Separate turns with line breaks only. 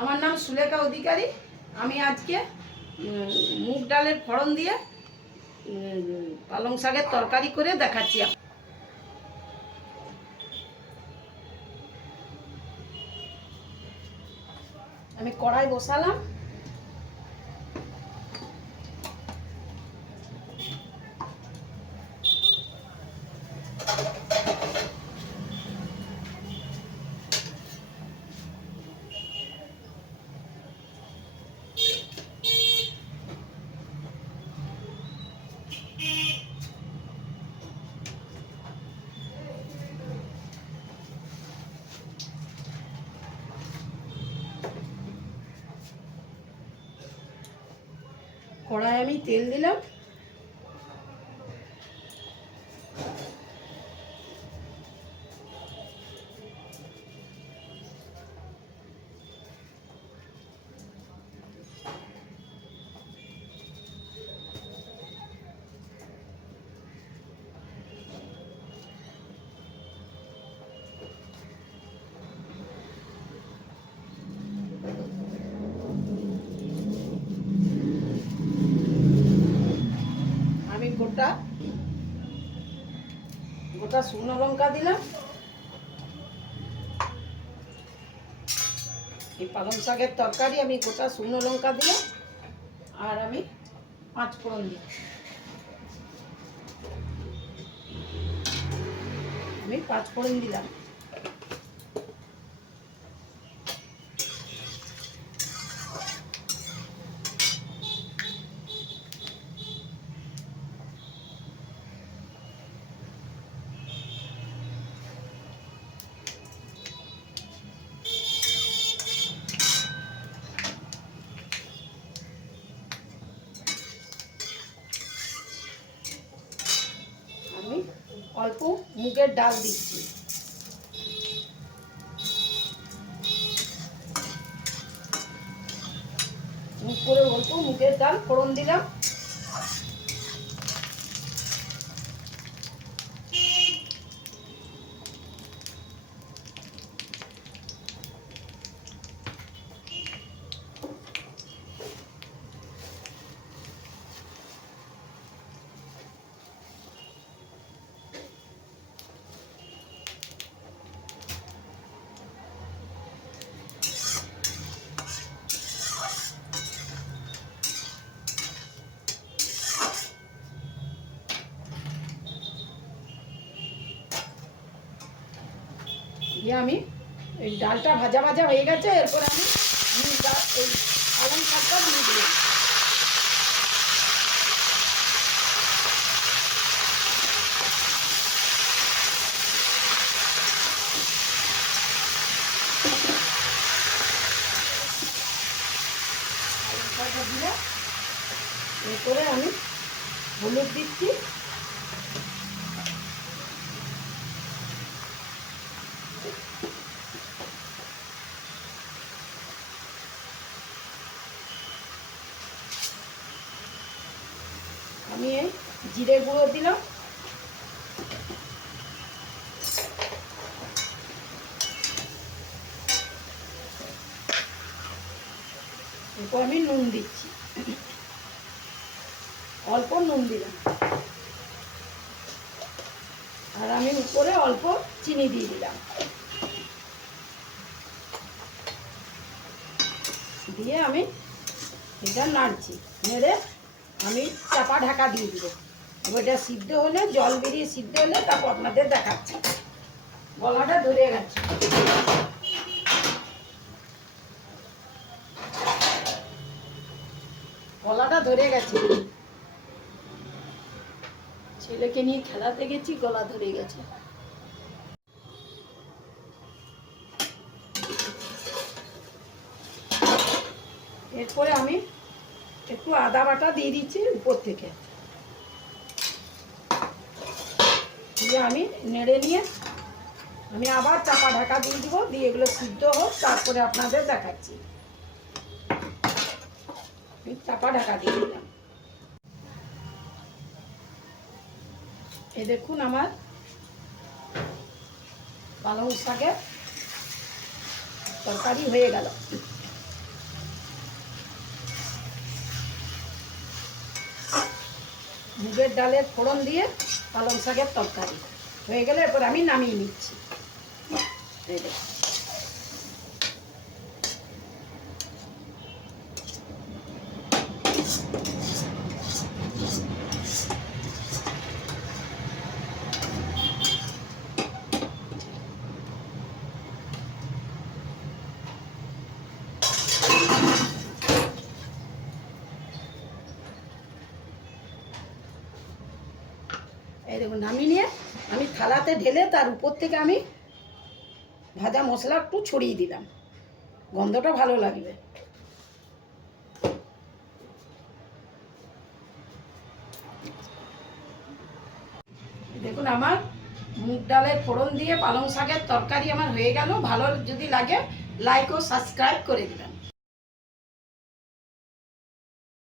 আমার নাম সুলেখা অধিকারী। আমি আজকে মুগ ডালের ফড়ন দিয়ে পালং শাকের তরকারি করে দেখাচ্ছি। আমি কড়াই বসালাম। কড়াই আমি তেল দিলাম। গোটা গোটা শুকনো লঙ্কা দিলাম। এই পালং শাকের তরকারি আমি গোটা শুকনো লঙ্কা দিলাম। আর আমি পাঁচ ফোড়ন দিই আমি পাঁচ ফোড়ন দিলাম। অল্প মুগের ডাল দিচ্ছি। করে অল্প মুগের ডাল ফোড়ন দিলাম। দিয়ে আমি এই ডালটা ভাজা ভাজা হয়ে গেছে, এরপর আমি এই পালং শাকটা দিয়ে দিলাম, এরপরে আমি হলুদ দিচ্ছি আমি এই জিরে গুঁড়ো দিলাম। এরপর আমি নুন দিচ্ছি। অল্প নুন দিলাম। আর আমি উপরে অল্প চিনি দিয়ে দিলাম। দিয়ে আমি এটা নাড়ছি। নেড়ে আমি চাপা ঢাকা দিয়ে দিব ওইটা সিদ্ধ হলে, জল বেরিয়ে সিদ্ধ হলে তারপর আপনাদের দেখাচ্ছি। গলাটা ধরে গেছে। গলাটা ধরে গেছে। ছেলেকে নিয়ে খেলাতে গেছি গলা ধরে গেছে। এরপরে আমি একটু আদা বাটা দিয়ে দিচ্ছি উপর থেকে। দিয়ে আমি নেড়ে নিয়ে আমি আবার চাপা ঢাকা দিয়ে দিব, দিয়ে এগুলো সিদ্ধ হোক, তারপরে আপনাদের দেখাচ্ছি। আমি চাপা ঢাকা দিয়ে দিলাম। এ দেখুন আমার পালং শাকের তরকারি হয়ে গেল। মুগের ডালের ফোড়ন দিয়ে পালং শাকের তরকারি হয়ে গেলে এরপর আমি নামিয়ে নিচ্ছি এই দেখুন। দেখুন, নামিয়ে নিয়ে আমি থালাতে ঢেলে তার উপর থেকে আমি ভাজা মশলা একটু ছড়িয়ে দিলাম। গন্ধটা ভালো লাগবে। দেখুন, আমার মুগ ডালের ফোড়ন দিয়ে পালং শাকের তরকারি আমার হয়ে গেল। ভালো যদি লাগে লাইক ও সাবস্ক্রাইব করে দিলাম